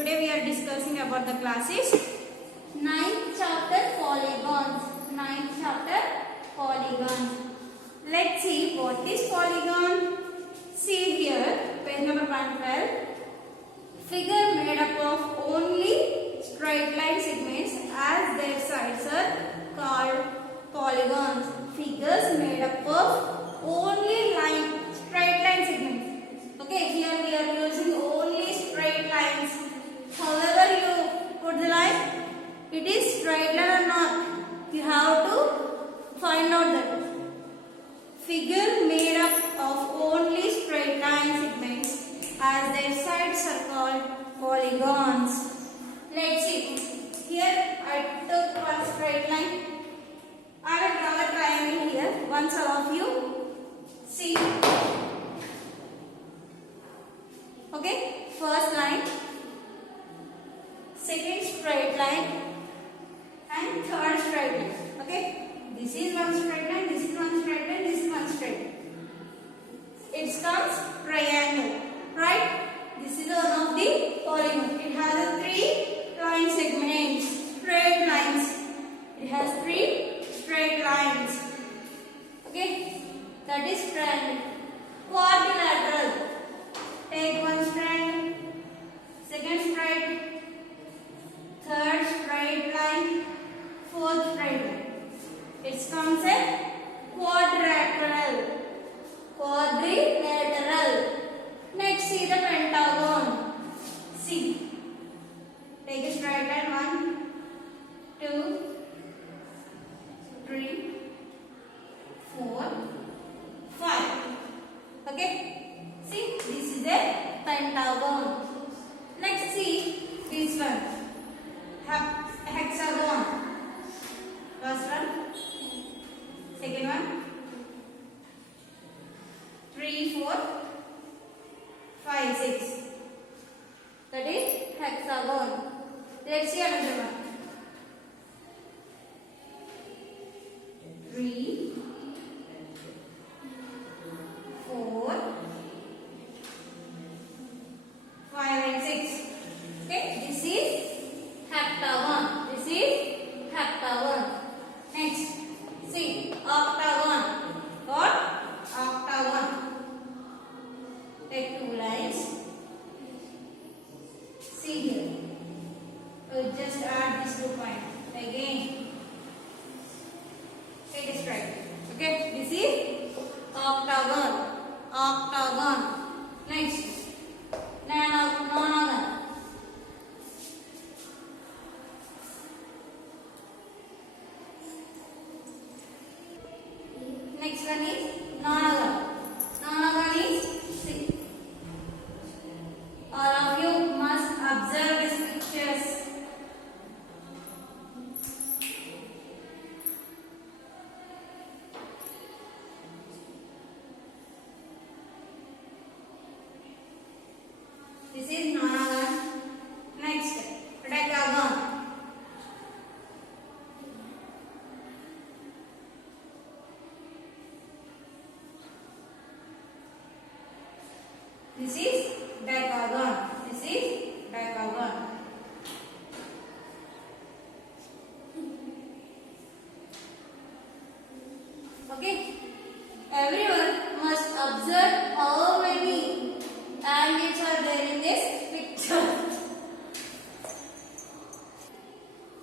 Today we are discussing about the classes. Ninth chapter polygons. Ninth chapter polygons. Let's see what is polygon. See here, page number 112. Figure made up of only straight line segments as their sides are called polygons. Figures made up of only straight line segments. Okay, here we are using only straight lines. However you put the line, it is straight line or not. You have to find out that. Figure made up of only straight line segments as their sides are called polygons. Let's see. Here I took one straight line. I will draw a triangle here. Once all of you see. Okay, first line, second straight line, and third straight line. Okay, this is one straight line, this is one straight line, this is one straight line. It comes triangle, right? This is one of the polygon. It has three line segments, straight lines. It has three straight lines. Okay, that is triangle. Quadrilateral. Take one strand, second straight, third straight line, fourth straight line. It comes a quadrilateral. Quadrilateral. Next, see the pentagon. See. Take a straight line. 1, 2, 3, 4, 5. Okay. See, this is a pentagon. Next, see this one. Hexagon. First one. Second one. 3, 4, 5, 6. That is hexagon. Let's see another one. 3, 4, 5 and 6. Okay, this is heptagon. This is heptagon. Next, see octagon. What? Octagon. Take two lines. See here. We'll just add these 2 points. Again. It is right. Okay, this is octagon. Octagon. Next. Nonagon. Next one is nonagon. Nonagon is 6. All of you must observe these pictures. This is nonagon. Next, decagon. This is decagon. This is decagon. Okay. Everyone must observe how many angles are there in this picture.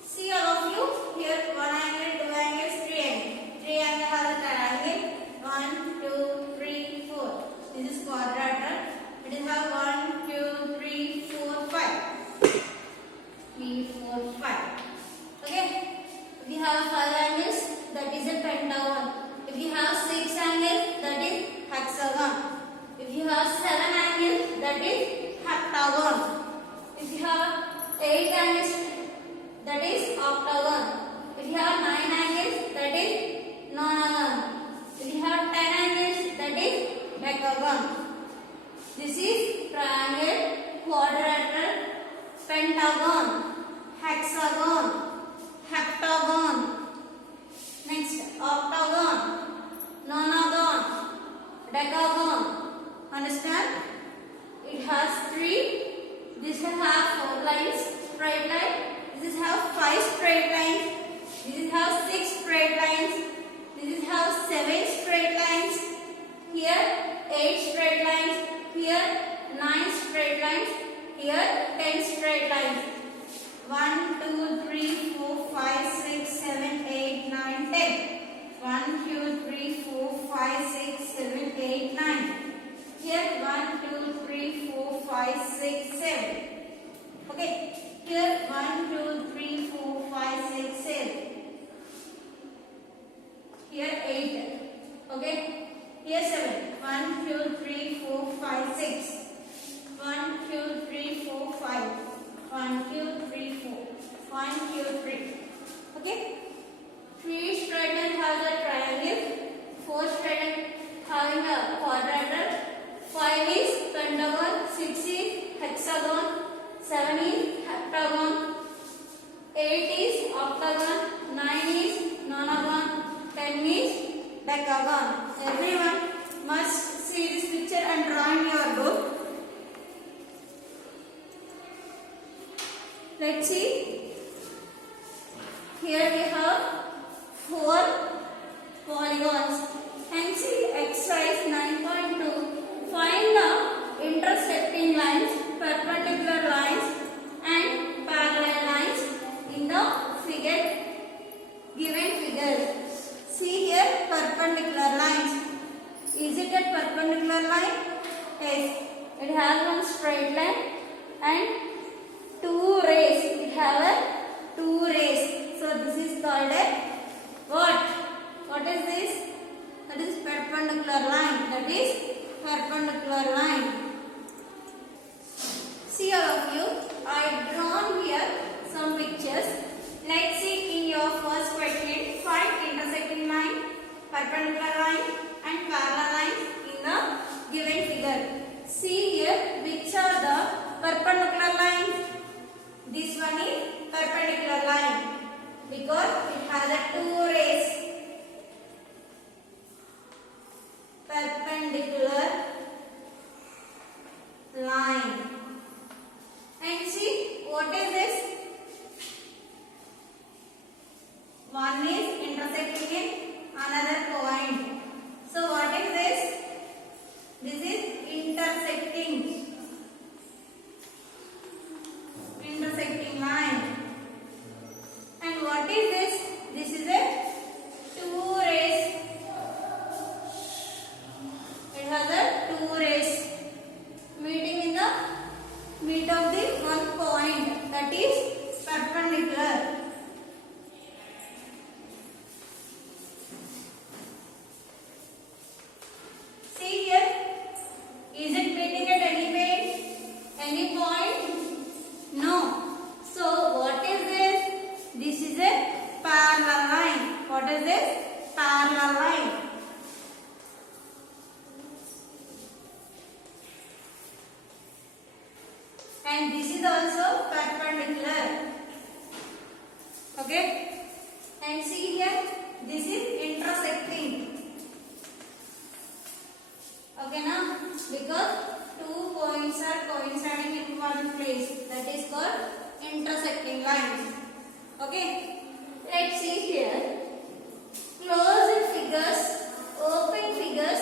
See all of you. Here 1 angle, 2 angles, 3 angles. 3 angle has a triangle. 1, 2, 3, 4. This is quadrilateral. It is have 1, 2, 3, 4, 5. 3, 4, 5. Okay. If you have 5 angles, that is a pentagon. If you have 6 angles, that is hexagon. If you have 7 angles, that is heptagon. If you have 8 angles, that is octagon. If you have 9 angles, that is nonagon. If you have 10 angles, that is decagon. This is triangle, quadrilateral, pentagon, hexagon, heptagon. Next, octagon, nonagon, decagon. Understand? It has 3. This will have 4 lines. here 10 straight lines. 1, 2, 3, 4, 5, 6, 7, 8, 9, 10. 1, 2, 3, 4, 5, 6, 7, 8, 9. Here 1, 2, 3, 4, 5, 6, 7. Okay. Here 1, 2, 3, 4, 5, 6, 7. Here 8. Okay. Here 7. 1, 2, 3, 4, 5, 6. 1, 2, 3, 4, 5. 1, 2, 3, 4. 1, 2, 3. Okay. 3 straight lines have a triangle. 4 straight lines having a quadrilateral. 5 is pentagon. 6 is hexagon. 7 is heptagon. 8 is octagon. 9 is nonagon. 10 is decagon. Everyone must see this picture and draw in your book. Let's see. Here we have 4 polygons. And see exercise 9.2. Find the intersecting lines, perpendicular lines and parallel lines in the given figure. See here perpendicular lines. Is it a perpendicular line? Yes. It has one straight line and 2 rays. It has a 2 rays. So this is called a what? What is this? That is perpendicular line. That is perpendicular line. See all of you. I drawn here some pictures. Let's see in your first question. Find intersecting line, perpendicular line and parallel lines in the given figure. See here which are the perpendicular lines. This one is perpendicular line because it has a 2 rays. Perpendicular line. And see what is this? One is intersecting in another point. So what is this? This is intersecting line. And what is this? This is a 2 rays. It has a 2 rays meeting in the meet of the one point, that is perpendicular. See here, is it meeting at any point? No. So what is this? This is a parallel line. What is this? Parallel line. And this is also perpendicular. Okay. And see here, this is intersecting. Okay now, because 2 points are coinciding in one place. That is called intersecting lines. Okay. Let's see here. Closed figures, open figures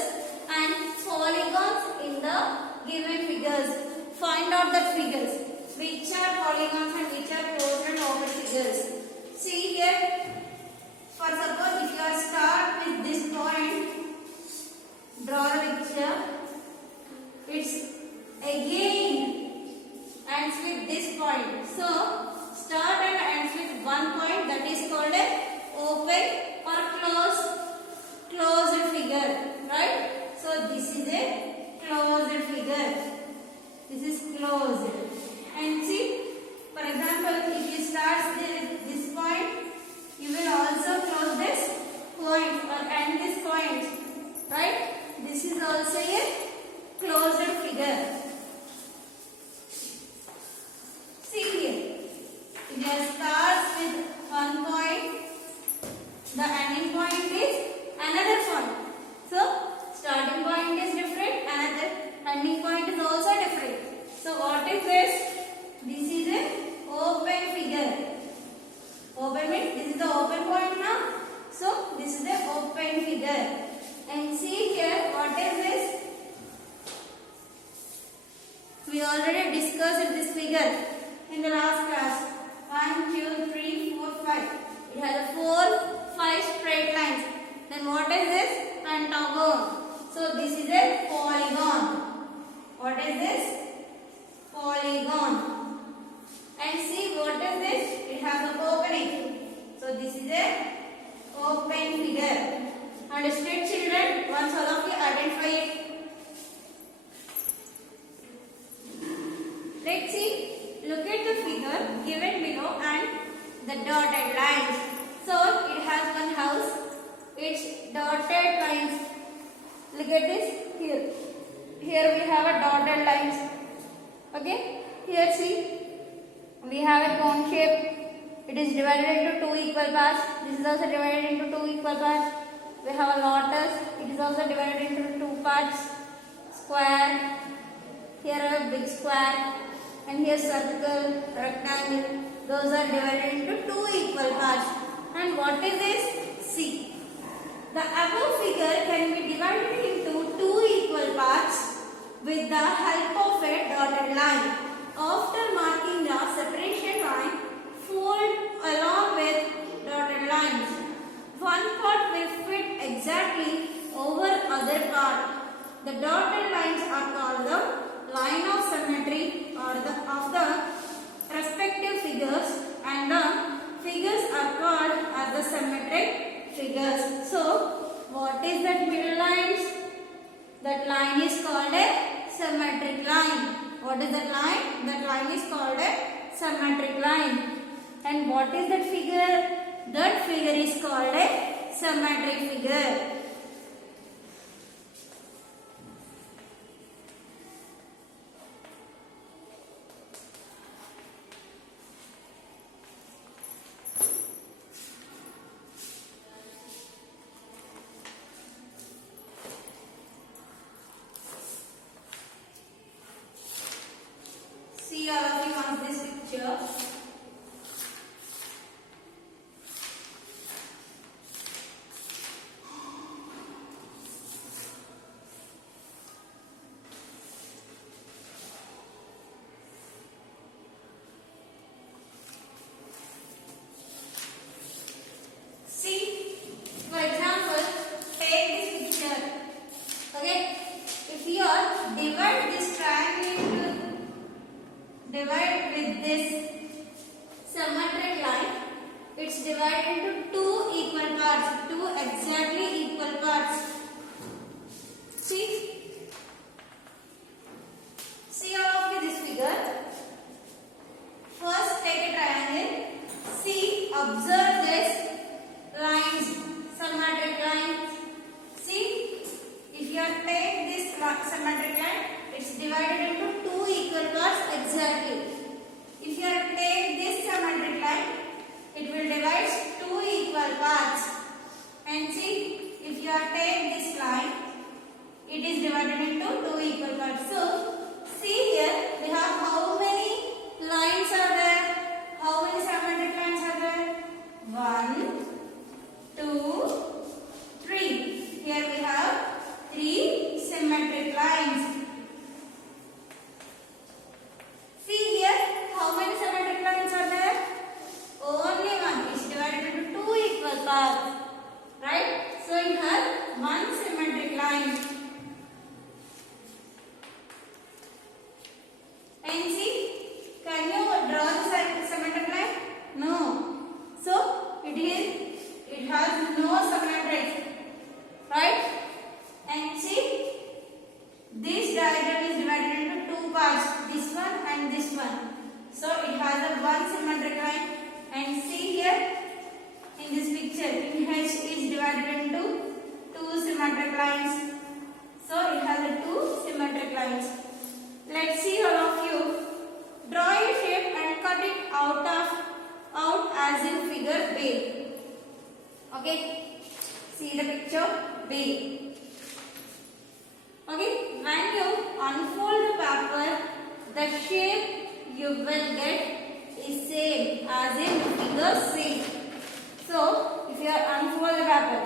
and polygons in the given figures. Find out the figures. Which are polygons and which are closed and open figures. See here. For suppose if you are start with this point, draw the picture. It's again ends with this point. So start and ends with one point, that is called a open or closed figure, right? So this is a closed figure. This is closed. And see, for example, if you start this point, you will also close this point or end this point, right? This is also a closed figure. See here, if you start with one point, the ending point is another point. So starting point is different, another ending point is also different. So what is this? This is a open figure. Open means this is the open point now. So this is the open figure. And see here, what is this? already discussed this figure in the last class. 1, 2, 3, 4, 5. It has 4, 5 straight lines. Then what is this? Pentagon. So this is a polygon. What is this? Polygon. And see what is this? It has an opening. So this is a open figure. Understood, children? Once all of you identify it. Let's see. Look at the figure given below and the dotted lines. So it has one house. Its dotted lines. Look at this here. Here we have a dotted lines. Okay. Here see. We have a cone shape. It is divided into two equal parts. This is also divided into two equal parts. We have a lotus. It is also divided into two parts. Square. Here a big square. And here circle, rectangle. Those are divided into two equal parts. And what is this? C. The above figure can be divided into two equal parts with the help of a dotted line. After marking the separation line, fold along with dotted lines. One part will fit exactly over other part. The dotted lines are called the line of symmetry or of the respective figures, and the figures are called as the symmetric figures. So, what is that middle line? That line is called a symmetric line. What is that line? That line is called a symmetric line. And what is that figure? That figure is called a symmetric figure. See all of you on this picture. See, for example, take this picture. Okay, if you are divide this triangle into divide with this symmetric line, it's divided into two equal parts, two exactly equal parts. See all of you this figure. First take a triangle. See, observe this lines, symmetric lines. See, if you take this symmetric line, it's divided into two equal parts exactly. If you take this symmetric line, it will divide two equal parts. And see, if you take this line, it is divided into two equal parts. So, see here, we have how many lines are there? How many symmetric lines are there? 1, 2, 3. Here we have 3 symmetric lines. See here, how many symmetric lines are there? Only one. It's divided into two equal parts. Right? So it has one symmetric line. And see, can you draw the symmetric line? No. So it has no symmetry. Right? And see, this diagram is divided into two parts, this one and this one. So it has a one symmetric line. And see here, in this picture, H is divided into two symmetric lines. So it has a two symmetric lines. Let's see all of you. Draw a shape and cut it out as in figure B. Okay. See the picture B. Okay. When you unfold the paper, the shape you will get is same as in figure C. So, if you unfold the paper,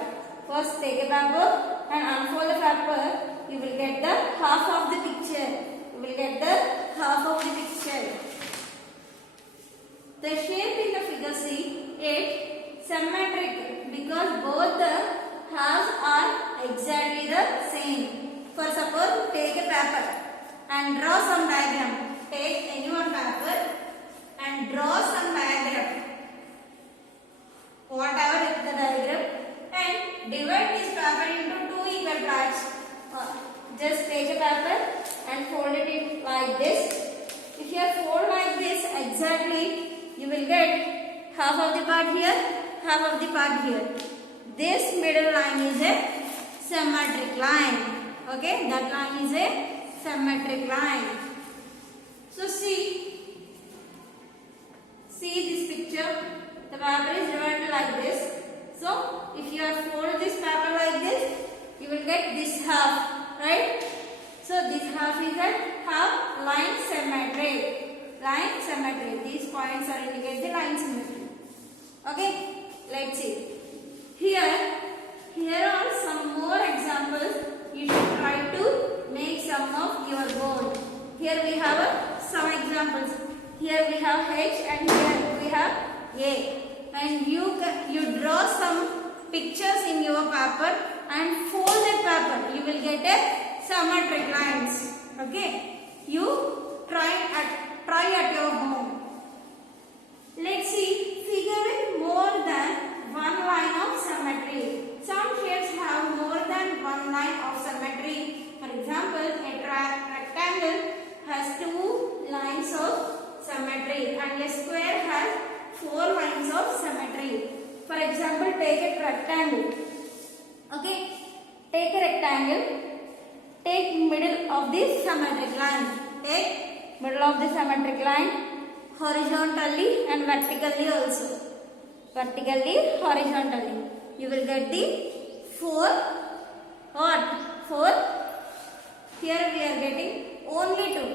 first take a paper and unfold the paper, you will get the half of the picture. You will get the half of the picture. The shape in the figure see it symmetric because both the halves are exactly the same. For suppose take a paper and draw some diagram. Take any one paper and draw some diagram. Whatever is the diagram and divide this paper into two equal parts. Just take a paper and fold it like this. If you fold like this exactly, you will get half of the part here, half of the part here. This middle line is a symmetric line. Okay, that line is a symmetric line. So see this picture. The paper is divided like this. So if you fold this paper like this, you will get this half, right? So this half is a half line symmetry. Line symmetry. These points are indicate the line symmetry. Okay, let's see. Here are some more examples. You should try to make some of your board. Here we have some examples. Here we have H and here we have A. And you draw some pictures in your paper and fold that paper. You will get a symmetric lines. Okay. You try at your home. Let's see figure with more than one line of symmetry. Some shapes have more than one line of symmetry. For example, a rectangle has two lines of symmetry and a square has four lines of symmetry. For example, take a rectangle. Okay, take a rectangle. Take middle of this symmetric line. Take middle of the symmetric line horizontally and vertically also. Vertically, horizontally. You will get the four. Here we are getting only two.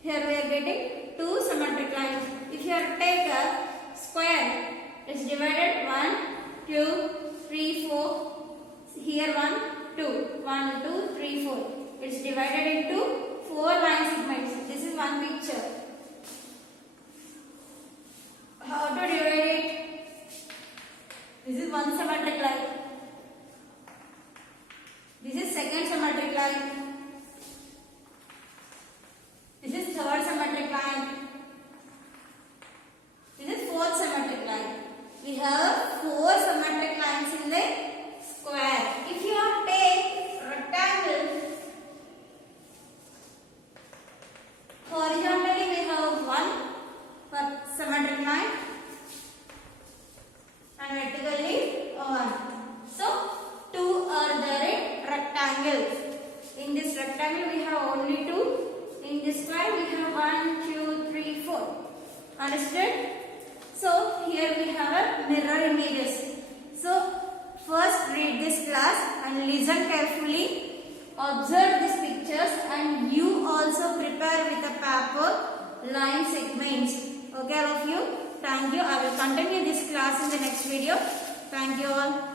Here we are getting two symmetric lines. If you take a square, it's divided 1, 2, 3, 4. Here 1, 2. 1, 2, 3, 4. It's divided into 4 line segments. This is one picture. How to divide it? This is one symmetric line. This is second symmetric line. This is third symmetric line. This is fourth symmetric line. We have 4 symmetric lines in the square. If you take rectangle, horizontally we have 1 symmetric line and vertically 1. So 2 are there in rectangle. In this rectangle we have only 2. In this square we have 1, 2, 3, 4. Understood? So here we have a mirror images. So first read this class and listen carefully. Observe these pictures and you also prepare with a paper line segments. Okay all of you? Thank you. I will continue this class in the next video. Thank you all.